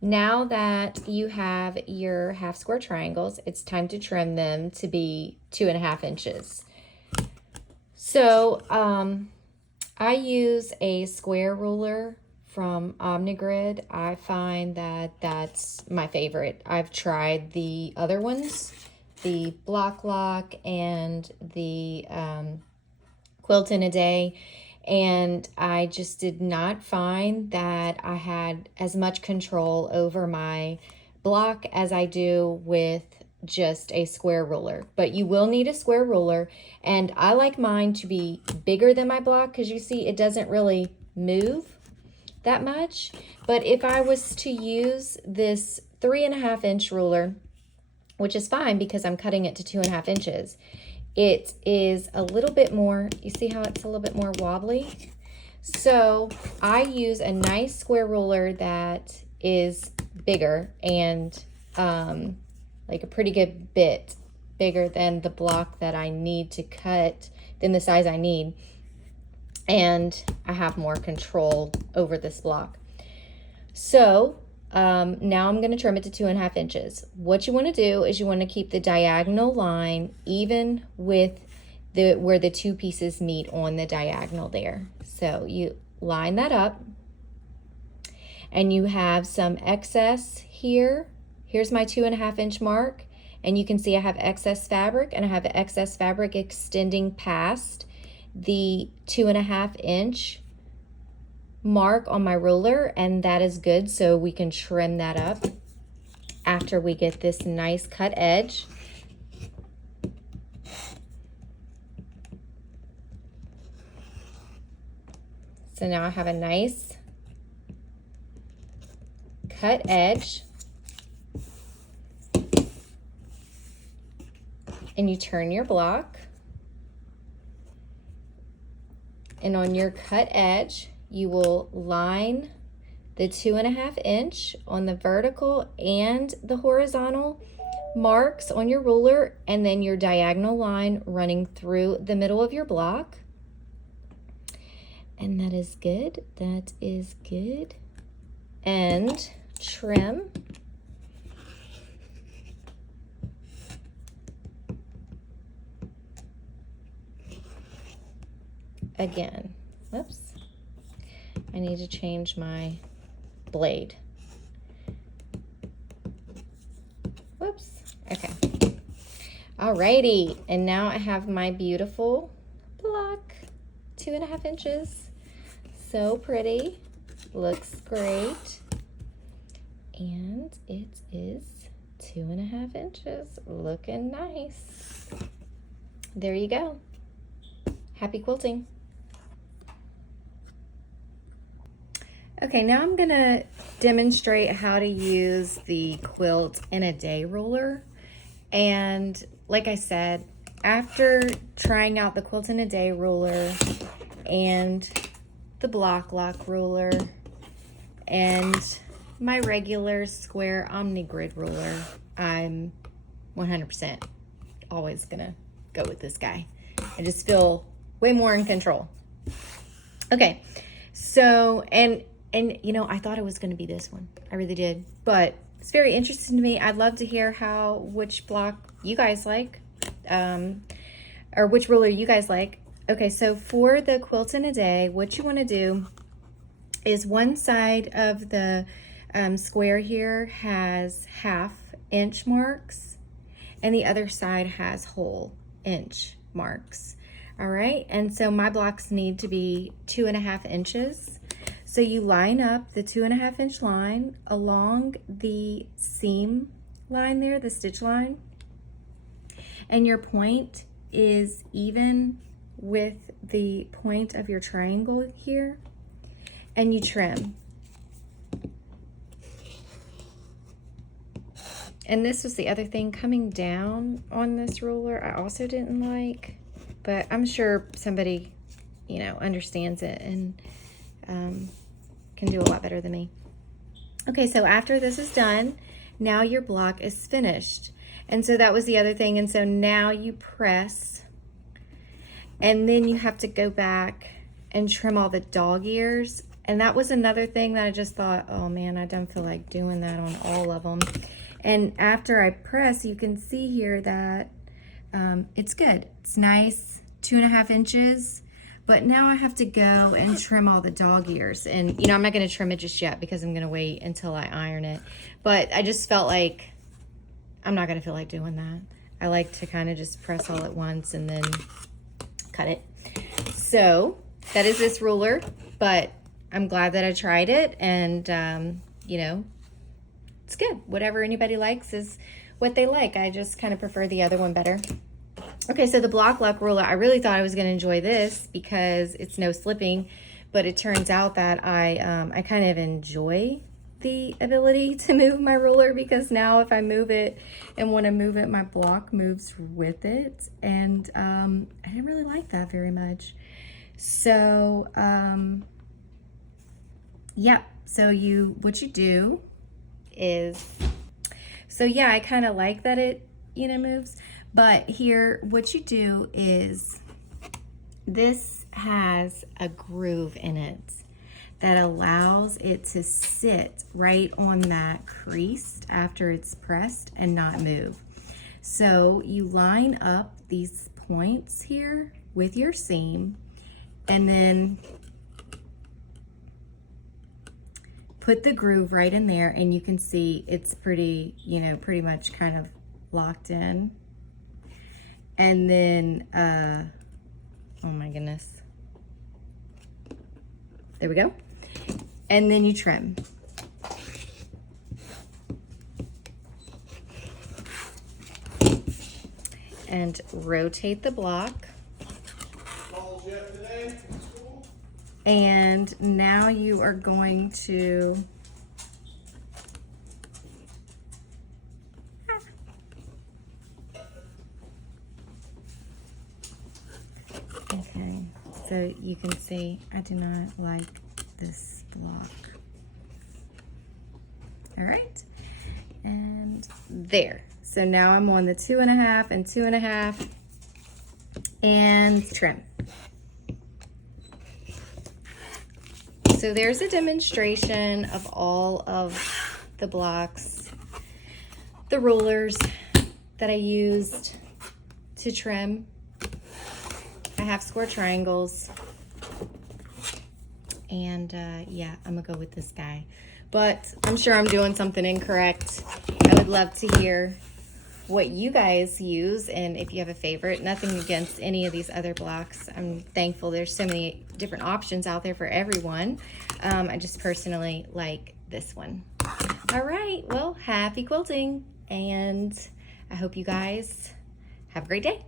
Now that you have your half square triangles, it's time to trim them to be 2.5 inches. So I use a square ruler from Omnigrid. I find that that's my favorite. I've tried the other ones, the Block Lock and the Quilt in a Day, and I just did not find that I had as much control over my block as I do with just a square ruler. But you will need a square ruler, and I like mine to be bigger than my block because you see it doesn't really move that much. But if I was to use this 3.5 inch ruler, which is fine because I'm cutting it to 2.5 inches, it is a little bit more, you see how it's a little bit more wobbly? So I use a nice square ruler that is bigger and like a pretty good bit bigger than the block that I need to cut, than the size I need. And I have more control over this block. So now I'm going to trim it to 2.5 inches. What you want to do is you want to keep the diagonal line even with where the two pieces meet on the diagonal there. So you line that up, and you have some excess here. Here's my 2.5 inch mark, and you can see I have excess fabric, and I have excess fabric extending past the 2.5 inch mark on my ruler, and that is good, so we can trim that up after we get this nice cut edge. So now I have a nice cut edge, and you turn your block, and on your cut edge you will line the 2.5 inch on the vertical and the horizontal marks on your ruler, and then your diagonal line running through the middle of your block. And that is good. That is good. And trim. Again. Whoops. I need to change my blade. Whoops. Okay. Alrighty. And now I have my beautiful block. 2.5 inches. So pretty. Looks great. And it is 2.5 inches. Looking nice. There you go. Happy quilting. Okay, now I'm gonna demonstrate how to use the Quilt in a Day ruler. And like I said, after trying out the Quilt in a Day ruler and the Block Lock ruler and my regular square Omnigrid ruler, I'm 100% always gonna go with this guy. I just feel way more in control. Okay, so, and you know, I thought it was going to be this one. I really did. But it's very interesting to me. I'd love to hear which block you guys like, or which ruler you guys like. Okay, so for the Quilt in a Day, what you want to do is one side of the square here has 1/2 inch marks, and the other side has whole inch marks. All right, and so my blocks need to be 2.5 inches. So you line up the 2.5 inch line along the seam line there, the stitch line, and your point is even with the point of your triangle here, and you trim. And this was the other thing, coming down on this ruler, I also didn't like, but I'm sure somebody, you know, understands it and can do a lot better than me. Okay, so after this is done, now your block is finished. And so that was the other thing. And so now you press, and then you have to go back and trim all the dog ears And that was another thing that I just thought, oh man, I don't feel like doing that on all of them. And after I press, you can see here that it's good. It's nice, 2.5 inches. But now I have to go and trim all the dog ears. And, you know, I'm not going to trim it just yet because I'm going to wait until I iron it. But I just felt like I'm not going to feel like doing that. I like to kind of just press all at once and then cut it. So that is this ruler. But I'm glad that I tried it. And, you know, it's good. Whatever anybody likes is what they like. I just kind of prefer the other one better. Okay, so the Block Luck ruler, I really thought I was going to enjoy this because it's no slipping, but it turns out that I kind of enjoy the ability to move my ruler, because now if I move it and want to move it, my block moves with it, and I didn't really like that very much. So, yeah, so what you do is, so yeah, I kind of like that it, you know, moves. But here, what you do is, this has a groove in it that allows it to sit right on that crease after it's pressed and not move. So you line up these points here with your seam and then put the groove right in there, and you can see it's pretty, you know, pretty much kind of locked in. And then, oh my goodness. There we go. And then you trim. And rotate the block. And now you are going to so you can see I do not like this block. All right, and there. So now I'm on the 2.5 and 2.5 and trim. So there's a demonstration of all of the blocks, the rulers that I used to trim. I have square triangles, and yeah, I'm gonna go with this guy, but I'm sure I'm doing something incorrect. I would love to hear what you guys use, and if you have a favorite. Nothing against any of these other blocks. I'm thankful there's so many different options out there for everyone. I just personally like this one. All right, well, happy quilting, and I hope you guys have a great day.